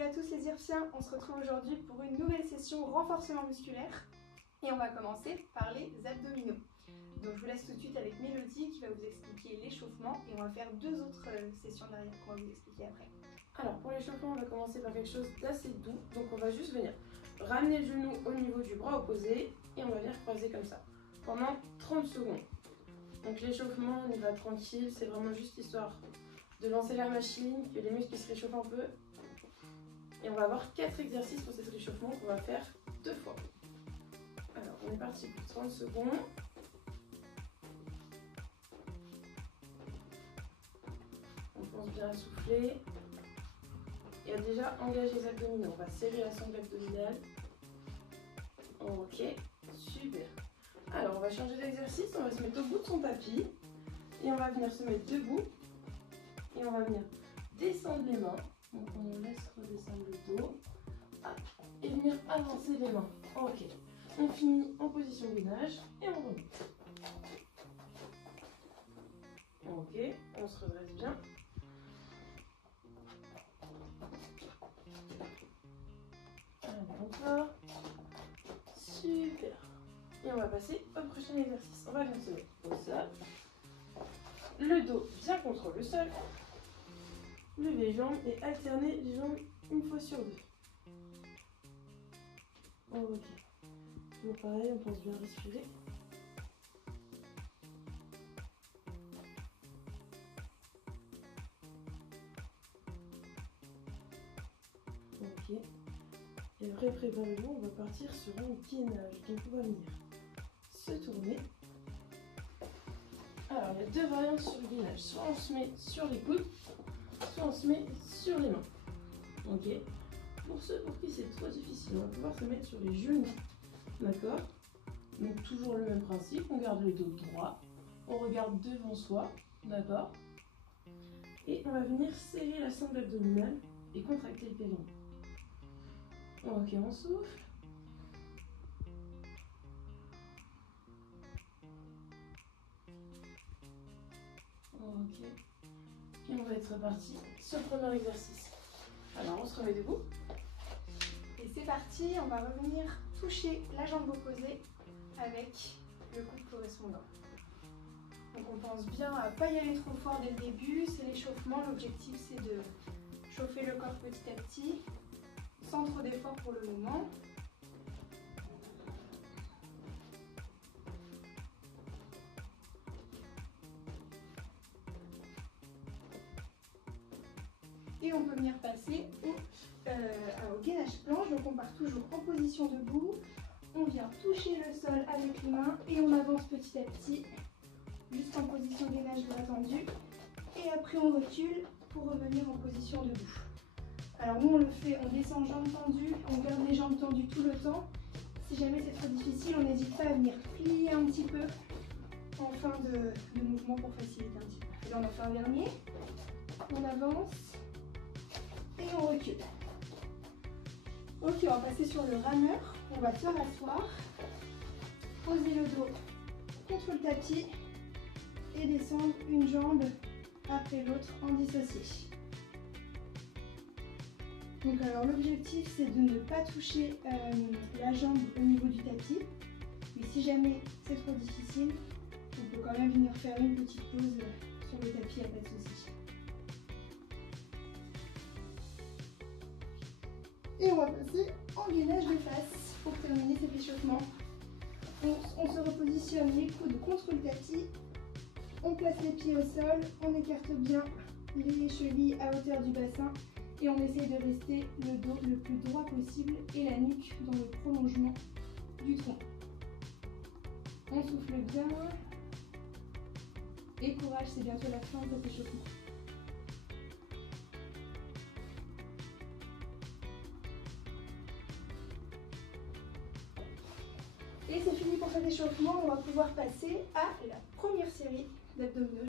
Salut à tous les Irfiens, on se retrouve aujourd'hui pour une nouvelle session renforcement musculaire et on va commencer par les abdominaux. Donc je vous laisse tout de suite avec Mélodie qui va vous expliquer l'échauffement et on va faire deux autres sessions derrière qu'on va vous expliquer après. Alors pour l'échauffement, on va commencer par quelque chose d'assez doux. Donc on va juste venir ramener le genou au niveau du bras opposé et on va venir croiser comme ça pendant 30 secondes. Donc l'échauffement, on y va tranquille, c'est vraiment juste histoire de lancer la machine, que les muscles se réchauffent un peu. Et on va avoir 4 exercices pour cet réchauffement qu'on va faire 2 fois. Alors on est parti pour 30 secondes. On pense bien à souffler. Et à déjà engager les abdominaux. On va serrer la sangle abdominale. Ok, super. Alors on va changer d'exercice, on va se mettre au bout de son tapis. Et on va venir se mettre debout. Et on va venir descendre les mains. Donc on laisse redescendre le dos. Et venir avancer les mains. Ok. On finit en position gainage et on remonte. Ok, on se redresse bien. Allez, encore. Super. Et on va passer au prochain exercice. On va venir se mettre au sol. Le dos bien contre le sol. Lever les jambes et alterner les jambes une fois sur deux. Ok. Toujours pareil, on pense bien respirer. Ok. Et après, préparez-vous, on va partir sur un gainage. Donc on va venir se tourner. Alors il y a deux variantes sur le gainage. Soit on se met sur les coudes, soit on se met sur les mains. Ok. Pour ceux pour qui c'est trop difficile, on va pouvoir se mettre sur les genoux. D'accord. Donc toujours le même principe, on garde le dos droit, on regarde devant soi, d'accord. Et on va venir serrer la sangle abdominale et contracter le périnée. Ok, on souffle. Ok. Et on va être reparti sur le premier exercice. Alors on se remet debout. Et c'est parti, on va revenir toucher la jambe opposée avec le coude correspondant. Donc on pense bien à ne pas y aller trop fort dès le début, c'est l'échauffement, l'objectif c'est de chauffer le corps petit à petit, sans trop d'effort pour le moment. Et on peut venir passer au gainage planche, donc on part toujours en position debout, on vient toucher le sol avec les mains et on avance petit à petit jusqu'en position gainage bras tendu et après on recule pour revenir en position debout. Alors nous on le fait, on descend jambes tendues, on garde les jambes tendues tout le temps. Si jamais c'est trop difficile, on n'hésite pas à venir plier un petit peu en fin de mouvement pour faciliter un petit peu. Et là on a fait un dernier, on avance et on recule. Ok, on va passer sur le rameur, on va se rasseoir, poser le dos contre le tapis et descendre une jambe après l'autre en dissocié. Donc alors l'objectif c'est de ne pas toucher la jambe au niveau du tapis, mais si jamais c'est trop difficile, on peut quand même venir faire une petite pause sur le tapis, il n'y a pas de souci. Et on va passer en gainage de face pour terminer cet échauffement. On se repositionne les coudes contre le tapis, on place les pieds au sol, on écarte bien les chevilles à hauteur du bassin et on essaie de rester le dos le plus droit possible et la nuque dans le prolongement du tronc. On souffle bien et courage, c'est bientôt la fin de cet échauffement. Et c'est fini pour cet échauffement, on va pouvoir passer à la première série d'abdominaux.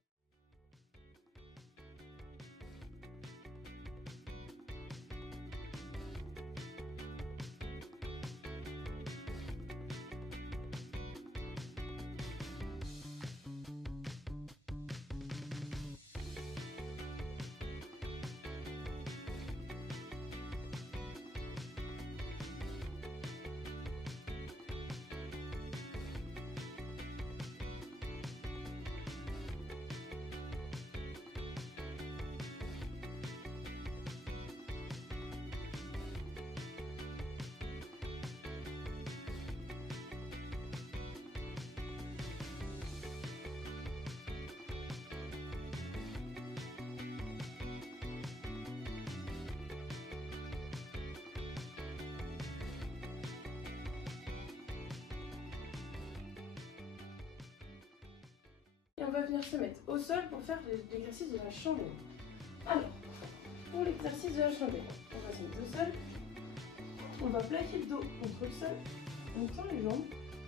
et on va venir se mettre au sol pour faire l'exercice de la chandelle. Alors, pour l'exercice de la chandelle, on va se mettre au sol, on va plaquer le dos contre le sol, on tend les jambes,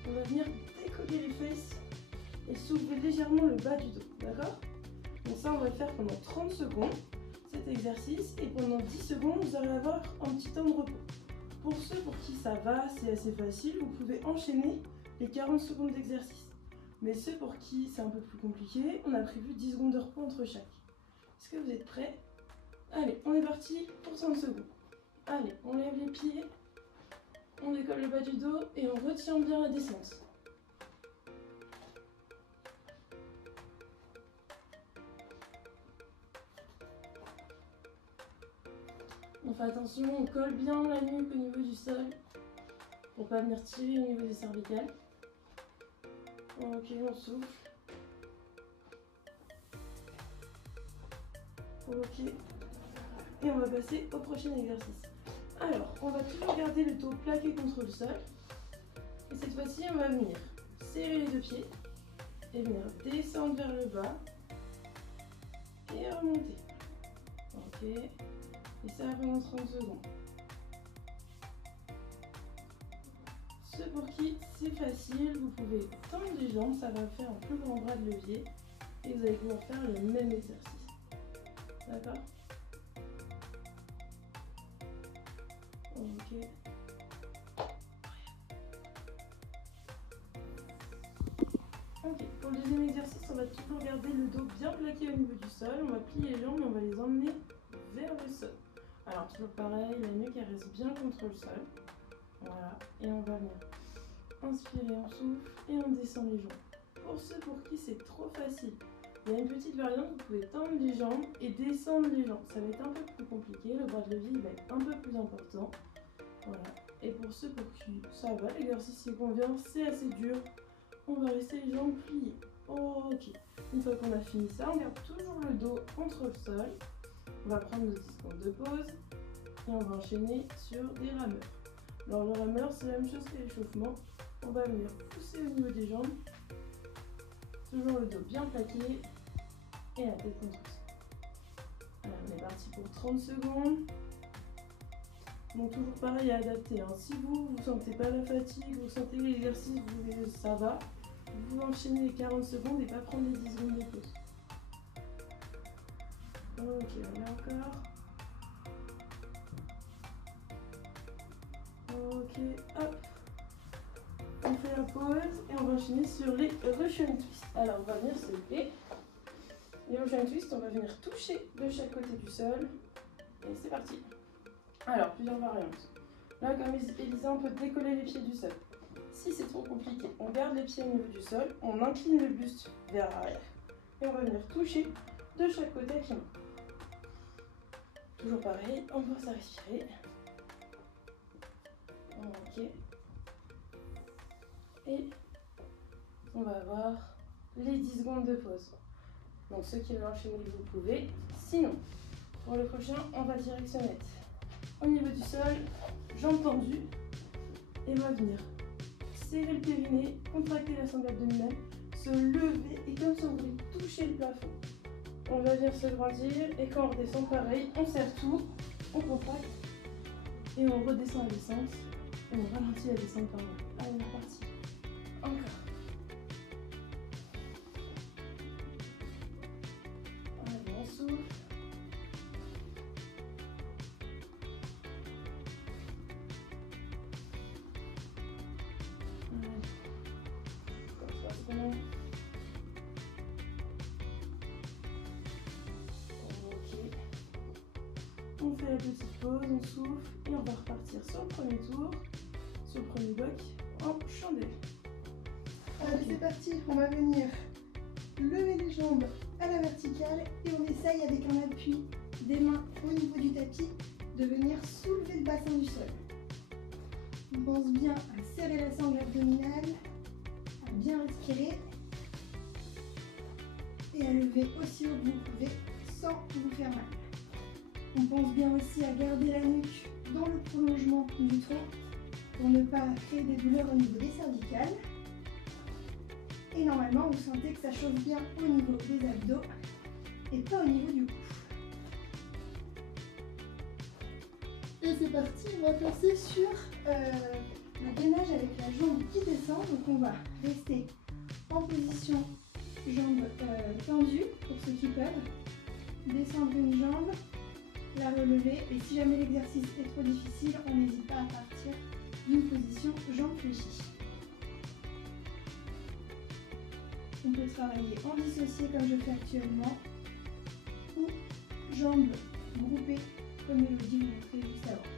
on va venir décoller les fesses et soulever légèrement le bas du dos, d'accord? Donc ça, on va le faire pendant 30 secondes, cet exercice, et pendant 10 secondes, vous allez avoir un petit temps de repos. Pour ceux pour qui ça va, c'est assez facile, vous pouvez enchaîner les 40 secondes d'exercice. Mais ceux pour qui c'est un peu plus compliqué, on a prévu 10 secondes de repos entre chaque. Est-ce que vous êtes prêts? Allez, on est parti pour 30 secondes. Allez, on lève les pieds, on décolle le bas du dos et on retient bien la descente. On fait attention, on colle bien la nuque au niveau du sol pour pas venir tirer au niveau des cervicales. Ok, on souffle. Ok. Et on va passer au prochain exercice. Alors, on va toujours garder le dos plaqué contre le sol. Et cette fois-ci, on va venir serrer les deux pieds et venir descendre vers le bas et remonter. Ok. Et ça pendant 30 secondes. Ceux pour qui c'est facile, vous pouvez tendre les jambes, ça va faire un plus grand bras de levier et vous allez pouvoir faire le même exercice. D'accord? Ok. Ok, pour le deuxième exercice, on va toujours garder le dos bien plaqué au niveau du sol. On va plier les jambes et on va les emmener vers le sol. Alors toujours pareil, la nuque elle reste bien contre le sol. Voilà, et on va venir inspirer, on souffle et on descend les jambes. Pour ceux pour qui c'est trop facile, il y a une petite variante, vous pouvez tendre les jambes et descendre les jambes. Ça va être un peu plus compliqué, le bras de levier il va être un peu plus important. Voilà, et pour ceux pour qui ça va, l'exercice il convient, c'est assez dur, on va rester les jambes pliées. Ok, une fois qu'on a fini ça, on garde toujours le dos contre le sol. On va prendre nos 10 secondes de pause et on va enchaîner sur des rameurs. Alors le rameur, c'est la même chose que l'échauffement. On va venir pousser au niveau des jambes. Toujours le dos bien plaqué et la tête contre le sol. Alors on est parti pour 30 secondes. Donc toujours pareil à adapter. Hein. Si vous ne sentez pas la fatigue, vous sentez l'exercice, ça va, vous enchaînez les 40 secondes et pas prendre les 10 secondes de pause. Ok, on est encore. Ok, hop. On fait la pause et on va enchaîner sur les Russian Twist. Alors on va venir se lever. Les Russian Twist, on va venir toucher de chaque côté du sol. Et c'est parti. Alors, plusieurs variantes. Là, comme Elisa, on peut décoller les pieds du sol. Si c'est trop compliqué, on garde les pieds au niveau du sol, on incline le buste vers l'arrière. Et on va venir toucher de chaque côté avec les mains. Toujours pareil, on pense à respirer. Ok. Et on va avoir les 10 secondes de pause. Donc ceux qui veulent enchaîner, vous pouvez. Sinon, pour le prochain, on va direction nette. Au niveau du sol, jambes tendues. Et on va venir serrer le périnée, contracter la sangle abdominale, se lever et comme si on voulait toucher le plafond. On va venir se grandir et quand on redescend, pareil, on serre tout, on contracte et on redescend la descente et on ralentit la descente par là. Allez, on est parti. Encore. Allez, on souffle. On fait la petite pause, on souffle et on va repartir sur le premier tour, sur le premier bloc en chandelle. Allez, c'est parti, on va venir lever les jambes à la verticale et on essaye avec un appui des mains au niveau du tapis de venir soulever le bassin du sol. On pense bien à serrer la sangle abdominale, à bien respirer et à lever aussi haut que vous pouvez sans vous faire mal. On pense bien aussi à garder la nuque dans le prolongement du tronc pour ne pas créer des douleurs au niveau des cervicales. Et normalement, vous sentez que ça chauffe bien au niveau des abdos et pas au niveau du cou. Et c'est parti, on va passer sur le gainage avec la jambe qui descend. Donc on va rester en position jambes tendues pour ceux qui peuvent. Descendre une jambe, la relever. Et si jamais l'exercice est trop difficile, on n'hésite pas à partir d'une position jambes fléchies. On peut travailler en dissocié comme je fais actuellement ou jambes groupées comme Mélodie vous montrait juste avant.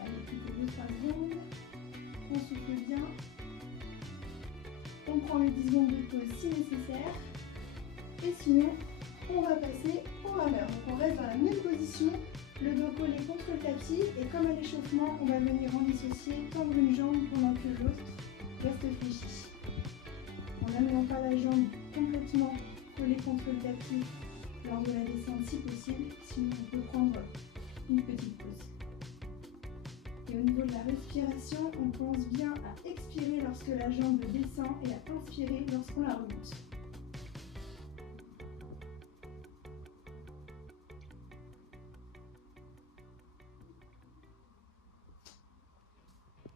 Allez, plus que 2-3 secondes. On souffle bien. On prend les 10 secondes de pause si nécessaire. Et sinon, on va passer au rameur. Donc on reste dans la même position, le dos collé contre le tapis. Et comme à l'échauffement, on va venir en dissocié, tendre une jambe pendant que l'autre reste fléchie. En n'amenant pas la jambe complètement collée contre le tapis lors de la descente si possible. Sinon, on peut prendre une petite pause. Et au niveau de la respiration, on pense bien à expirer lorsque la jambe descend et à inspirer lorsqu'on la remonte.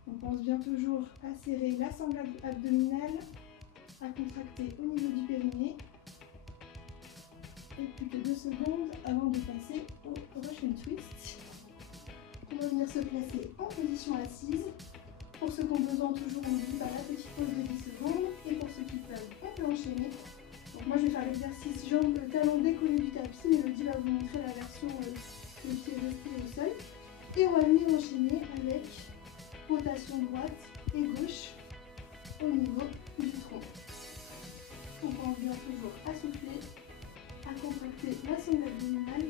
On pense bien toujours à serrer la sangle abdominale, à contracter au niveau du périnée. Et plus que 2 secondes avant de passer au Russian Twist. On va venir se placer en position assise. Pour ceux qui ont besoin, toujours, on n'oublie pas la petite pause de 10 secondes. Et pour ceux qui peuvent, on peut enchaîner. Donc moi, je vais faire l'exercice jambes, talons décollés du tapis. Mélodie va vous montrer la version les pieds restés au sol. Et on va venir enchaîner avec rotation droite et gauche au niveau du tronc. On pense bien toujours à souffler, à contracter la sangle abdominale.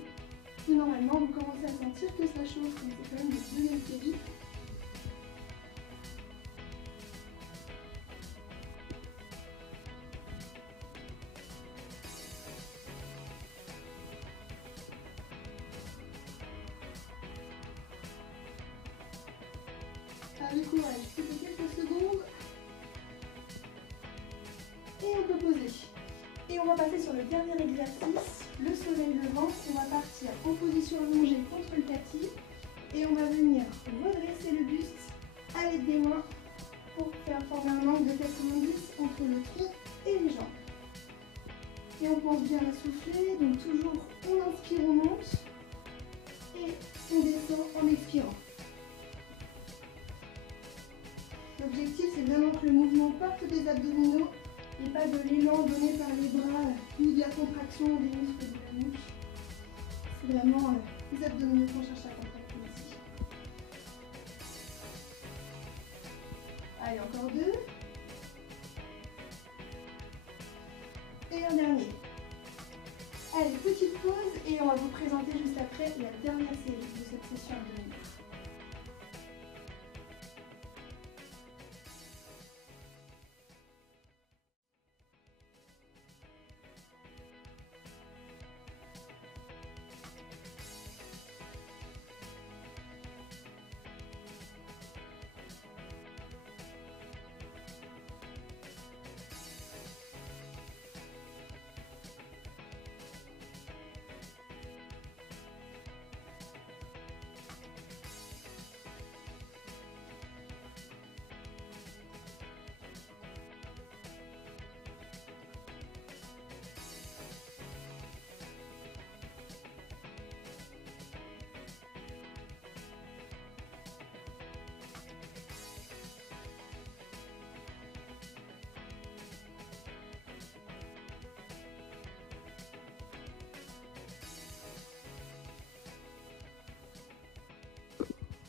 Et normalement, vous commencez à sentir que ça chauffe, donc c'est quand même une deuxième série. Avec courage, plus que quelques secondes. Et on peut poser. Et on va passer sur le dernier exercice, le soleil levant. On va partir en position allongée contre le tapis. Et on va venir redresser le buste à l'aide des mains pour faire former un angle de 90 entre le tronc et les jambes. Et on pense bien à souffler, donc toujours on inspire, on monte. Et on descend en expirant. L'objectif, c'est vraiment que le mouvement porte des abdominaux et pas de l'élan donné par les bras ou de la contraction des muscles de la nuque. C'est vraiment les abdominaux qu'on cherche à contracter ici. Allez, encore 2. Et un dernier. Allez, petite pause et on va vous présenter juste après la dernière série de cette session abdominale.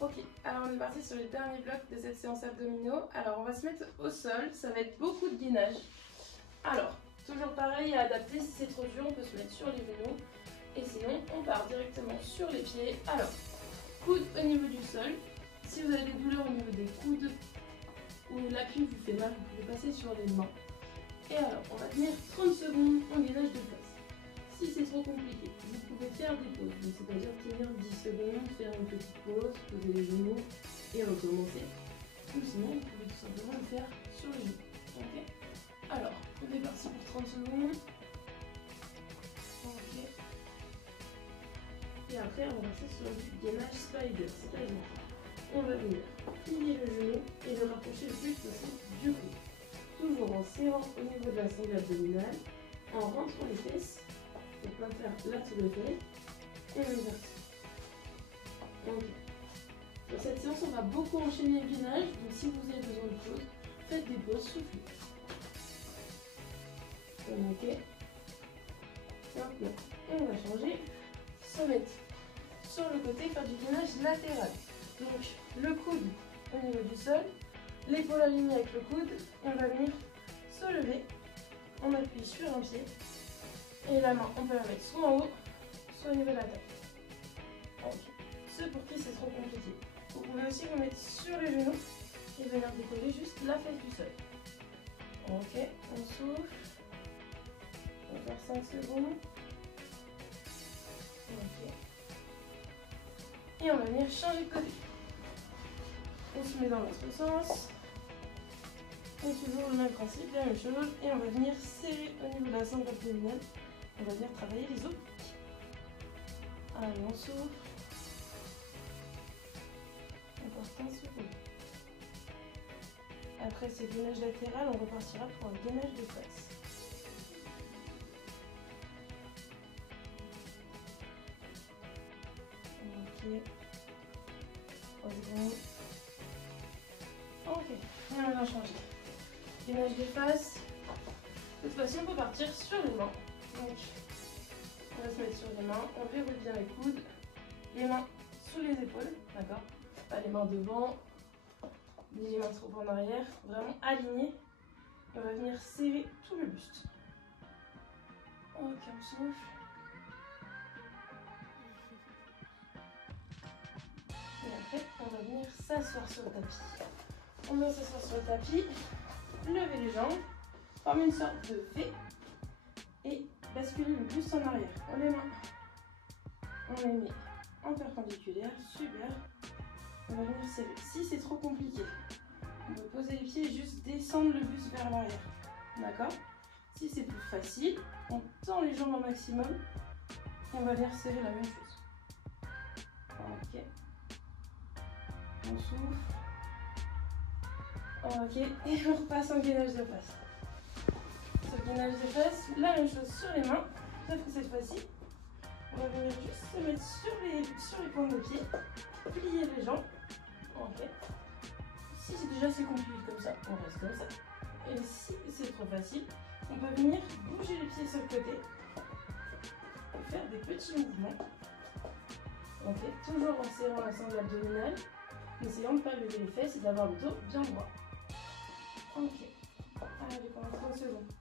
Ok, alors on est parti sur les derniers blocs de cette séance abdominaux. Alors on va se mettre au sol, ça va être beaucoup de gainage. Alors, toujours pareil, à adapter, si c'est trop dur, on peut se mettre sur les genoux. Et sinon, on part directement sur les pieds. Alors, coude au niveau du sol. Si vous avez des douleurs au niveau des coudes ou l'appui vous fait mal, vous pouvez passer sur les mains. Et alors, on va tenir 30 secondes en gainage de face. Si c'est trop compliqué, vous pouvez faire des pauses, c'est-à-dire tenir 10 secondes, faire une petite pause, poser les genoux et recommencer. Ou sinon, vous pouvez tout simplement le faire sur les genoux. Ok? Alors, on est parti pour 30 secondes. Ok. Et après, on va passer sur du gainage spider, c'est-à-dire on va venir plier le genou et le rapprocher le plus possible du cou. Toujours en serrant au niveau de la sangle abdominale, en rentrant les fesses, pour pas faire la tour de tête, et on est parti. Ok. Dans cette séance, on va beaucoup enchaîner le gainage, donc si vous avez besoin de pauses, faites des pauses, soufflez. Ok. Maintenant, on va changer, se mettre sur le côté, faire du gainage latéral. Donc, le coude au niveau du sol, l'épaule alignée avec le coude, et on va venir se lever, on appuie sur un pied, et la main, on peut la mettre soit en haut, soit au niveau de la table. Ok. Ceux pour qui c'est trop compliqué, vous pouvez aussi vous mettre sur les genoux et venir décoller juste la fesse du sol. Ok, on souffle. On va faire 5 secondes. Ok. Et on va venir changer de côté. On se met dans l'autre sens. Et toujours le même principe, la même chose. Et on va venir serrer au niveau de la sangle abdominale. On va venir travailler les obliques. Allez, on souffle. Encore 15 secondes. Après ce gainage latéral, on repartira pour un gainage de face. Ok. 3 secondes. Ok, et on va changer. Gainage de face. Cette fois-ci, on peut partir sur les mains. Donc, on va se mettre sur les mains. On verrouille bien les coudes. Les mains sous les épaules, d'accord? Pas les mains devant, ni les mains trop en arrière. Vraiment alignées. Et on va venir serrer tout le buste. Ok, on souffle. Et après, on va venir s'asseoir sur le tapis. On vient s'asseoir sur le tapis, lever les jambes, former une sorte de V et basculer le buste en arrière. On les mains, on les met en perpendiculaire, super. On va venir serrer. Si c'est trop compliqué, on peut poser les pieds et juste descendre le buste vers l'arrière. D'accord? Si c'est plus facile, on tend les jambes au maximum et on va venir serrer la même chose. Ok. On souffle. Ok, et on repasse en gainage de face. Sur le gainage de face, la même chose sur les mains, sauf que cette fois-ci, on va venir juste se mettre sur les pointes de pied, plier les jambes. Ok. Si c'est déjà assez compliqué comme ça, on reste comme ça. Et si c'est trop facile, on peut venir bouger les pieds sur le côté et faire des petits mouvements. Ok, toujours en serrant la sangle abdominale, en essayant de ne pas lever les fesses et d'avoir le dos bien droit. Ok, allez, pendant 30 secondes.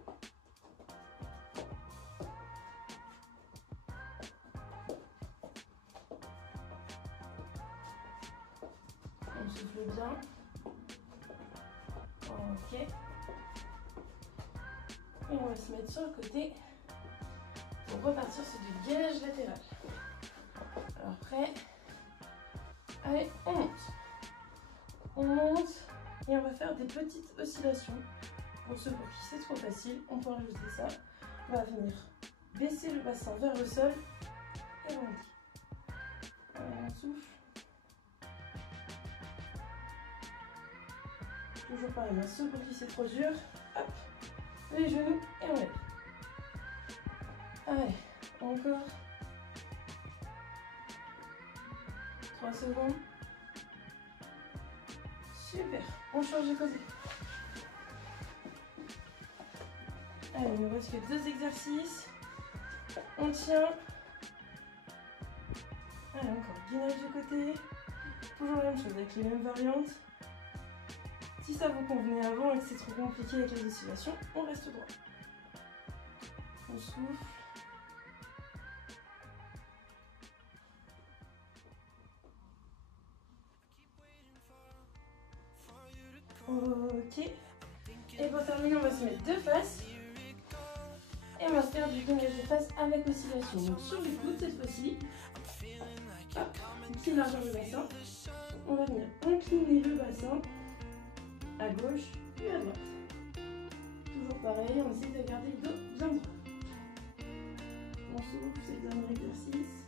On souffle bien. Ok. Et on va se mettre sur le côté pour repartir sur du gainage latéral. Alors prêt? Allez, on monte. On monte et on va faire des petites oscillations. Pour ceux pour qui c'est trop facile, on peut rajouter ça. On va venir baisser le bassin vers le sol et remonter. Allez, on souffle. Toujours pareil, mais ceux pour qui c'est trop dur, hop, les genoux et on lève. Allez, encore. 3 secondes. Super, on change de côté. Allez, il nous reste que 2 exercices. On tient. Allez, encore gainage de côté. Toujours la même chose avec les mêmes variantes. Si ça vous convenait avant et que c'est trop compliqué avec les oscillations, on reste droit. On souffle. Ok. Et pour terminer, on va se mettre de face. Et on va faire du gainage de face avec oscillation. Donc sur les coudes cette fois-ci. Hop, une petite largeur de bassin. On va venir incliner le bassin à gauche puis à droite. Toujours pareil, on essaie de garder le dos bien droit. On souffle, c'est le dernier exercice.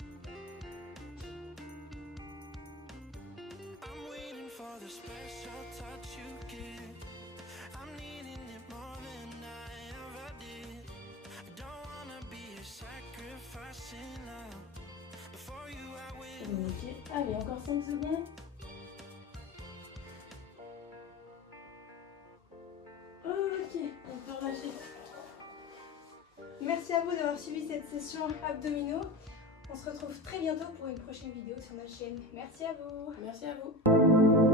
Ok, allez, encore 5 secondes. Ok, on peut relâcher. Merci à vous d'avoir suivi cette session abdominaux. On se retrouve très bientôt pour une prochaine vidéo sur notre chaîne. Merci à vous. Merci à vous.